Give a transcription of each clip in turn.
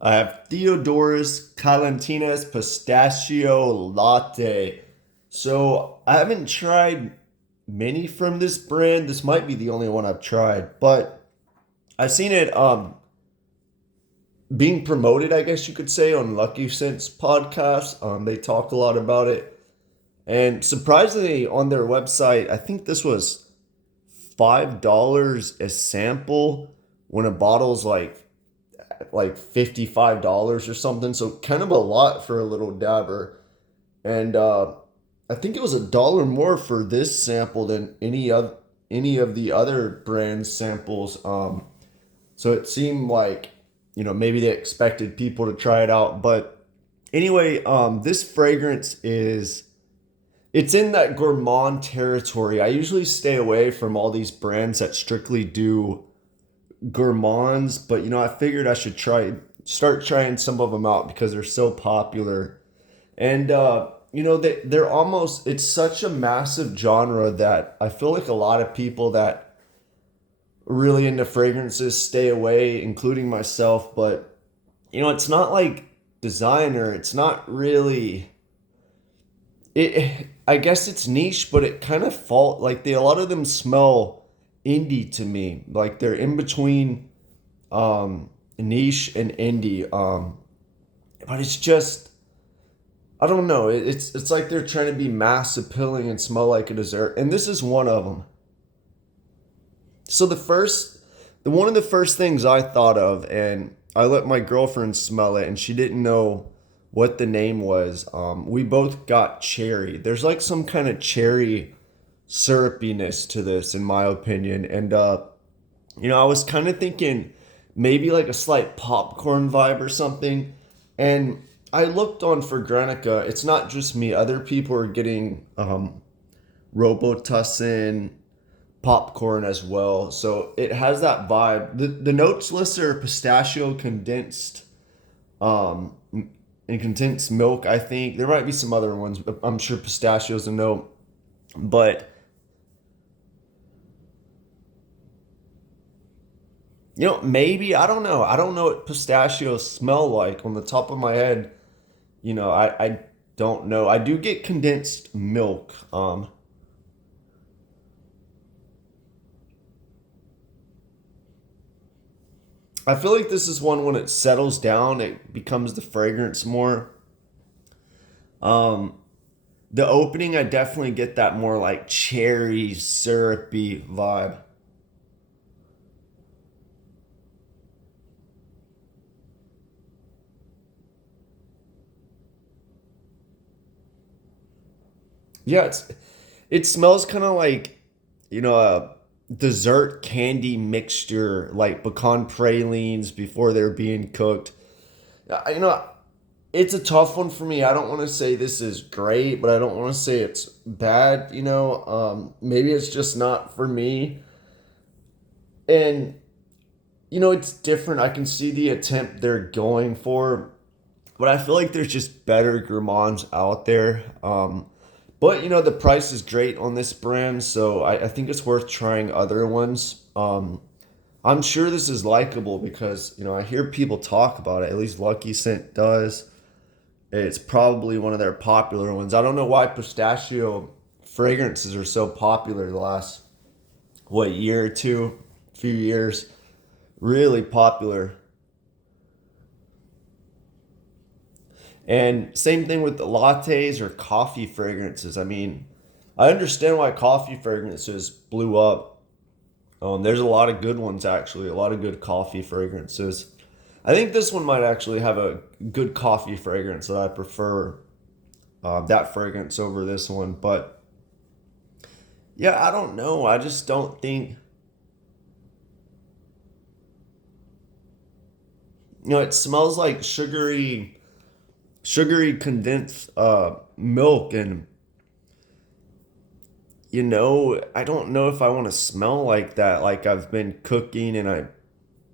I have Theodoros Kalotinis Pistachio Latte. So I haven't tried many from this brand. This might be the only one I've tried, but I've seen it being promoted, I guess you could say, on Lucky Sense podcast. They talk a lot about it. And surprisingly, on their website, I think this was $5 a sample when a bottle's like $55 or something. So kind of a lot for a little dabber. And I think it was $1 more for this sample than any of the other brand samples. So it seemed like maybe they expected people to try it out. But anyway, this fragrance is it's in that gourmand territory. I usually stay away from all these brands that strictly do gourmands, but I figured I should start trying some of them out because they're so popular. And they're almost it's such a massive genre that I feel like a lot of people that are really into fragrances stay away, including myself. But it's not like designer. It's not really it. I guess it's niche, but it kind of fall like a lot of them smell indie to me. Like they're in between niche and indie. But it's just I don't know. It's like they're trying to be mass appealing and smell like a dessert, and this is one of them. So the one of the first things I thought of, and I let my girlfriend smell it, and she didn't know what the name was. We both got cherry. There's like some kind of cherry syrupiness to this, in my opinion, and I was kind of thinking maybe like a slight popcorn vibe or something. And I looked on for Granica. It's not just me. Other people are getting Robitussin popcorn as well. So it has that vibe. The notes listed are pistachio condensed and condensed milk, I think. There might be some other ones, but I'm sure pistachio's a note. But maybe I don't know. I don't know what pistachios smell like on the top of my head. I don't know. I do get condensed milk. I feel like this is one when it settles down, it becomes the fragrance more. Um, the opening, I definitely get that more like cherry syrupy vibe. Yeah, it smells kind of like a dessert candy mixture, like pecan pralines before they're being cooked. You know, it's a tough one for me. I don't want to say this is great, but I don't want to say it's bad. Maybe it's just not for me. And it's different. I can see the attempt they're going for, but I feel like there's just better gourmands out there. But the price is great on this brand, so I think it's worth trying other ones. I'm sure this is likable because I hear people talk about it. At least Lucky Scent does. It's probably one of their popular ones. I don't know why pistachio fragrances are so popular the last year or two, few years. Really popular. And same thing with the lattes or coffee fragrances. I mean, I understand why coffee fragrances blew up. There's a lot of good ones actually, a lot of good coffee fragrances. I think this one might actually have a good coffee fragrance that I prefer that fragrance over this one. But yeah, I don't know. I just don't think it smells like sugary condensed milk, and I don't know if I want to smell like that, like I've been cooking and I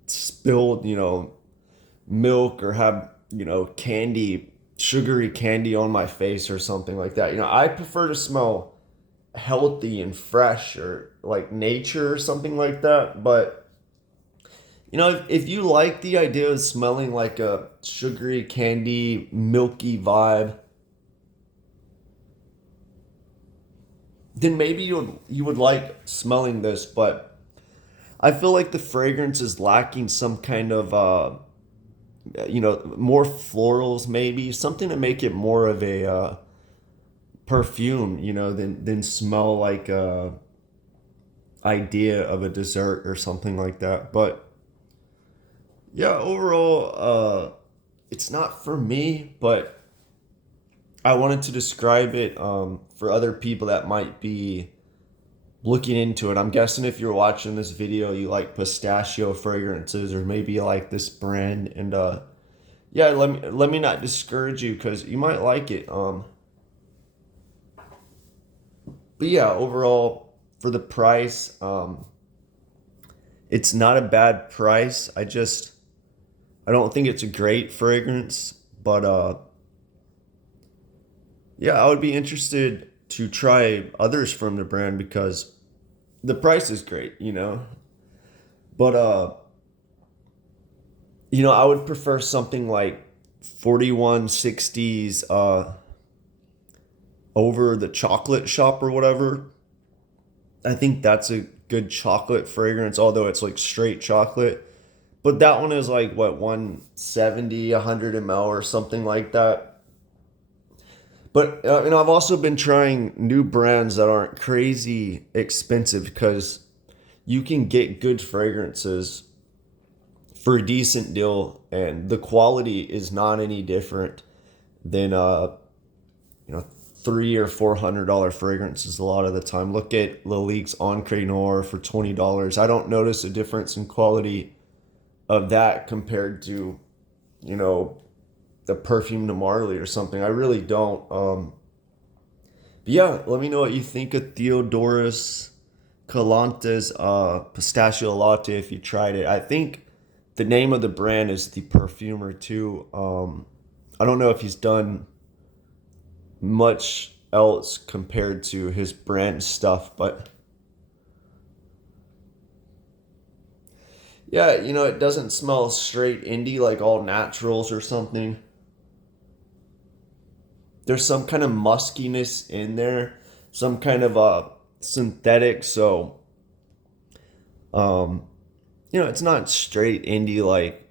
spilled milk or have candy, sugary candy on my face or something like that. I prefer to smell healthy and fresh or like nature or something like that. But You know, if you like the idea of smelling like a sugary candy, milky vibe, then maybe you would like smelling this. But I feel like the fragrance is lacking some kind of more florals, maybe something to make it more of a perfume, than smell like a idea of a dessert or something like that. But yeah, overall, it's not for me, but I wanted to describe it for other people that might be looking into it. I'm guessing if you're watching this video, you like pistachio fragrances, or maybe you like this brand. And yeah, let me not discourage you because you might like it. But yeah, overall for the price, it's not a bad price. I don't think it's a great fragrance, but yeah, I would be interested to try others from the brand because the price is great. But I would prefer something like 4160s over the chocolate shop or whatever. I think that's a good chocolate fragrance, although it's like straight chocolate. But that one is like what, 170, 100 ml or something like that. But I've also been trying new brands that aren't crazy expensive because you can get good fragrances for a decent deal, and the quality is not any different than you know $300 or $400 fragrances a lot of the time. Look at Lalique's Encre Noir for $20. I don't notice a difference in quality of that compared to you know the Perfume de Marley or something. I really don't. But yeah, let me know what you think of Theodoros Calante's Pistachio Latte if you tried it. I think the name of the brand is the Perfumer too. I don't know if he's done much else compared to his brand stuff, but yeah, it doesn't smell straight indie like all naturals or something. There's some kind of muskiness in there, some kind of synthetic. So um, it's not straight indie like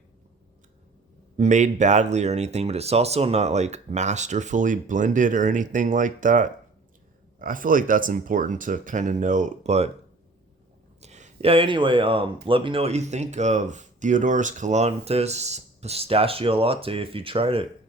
made badly or anything, but it's also not like masterfully blended or anything like that. I feel like that's important to kind of note. But yeah, anyway, let me know what you think of Theodoros Kalantis Pistachio Latte if you tried it.